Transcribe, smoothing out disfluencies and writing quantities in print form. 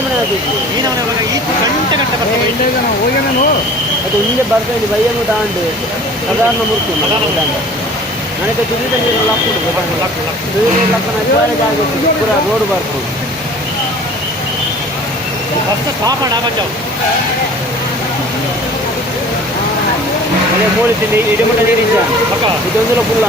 ನಮ್ಮನೆ ಆಗಿತ್ತು ಈ ನಮ್ಮನೆ ಒಳಗೆ ಈ ಗಂಟೆ ಗಂಟೆ ಬರ್ತದೆ ಹೋಗಿ ನಾನು ಅದು ಇಲ್ಲೇ ಬರ್ತಾ ಇಲ್ಲಿ ಬೈಯನ್ನು ತಾಂಡು ಸಾಧಾರಣ ಮುರ್ತು ನನಗೆ ತುದಿದ ನೀರು ಲಕ್ಕನ ಪೂರ ರೋಡ್ ಬರ್ತದೆ ಫಸ್ಟ್ ಸ್ಟಾಪ್ ಮಾಡ ಬಂಜಾವ್ ಅದೇ ಮೂಳಿ ತಿಂಡಿ ಇಡಮಟ್ಟ ನೀರಿದ್ದ ಇದೊಂದು ಫುಲ್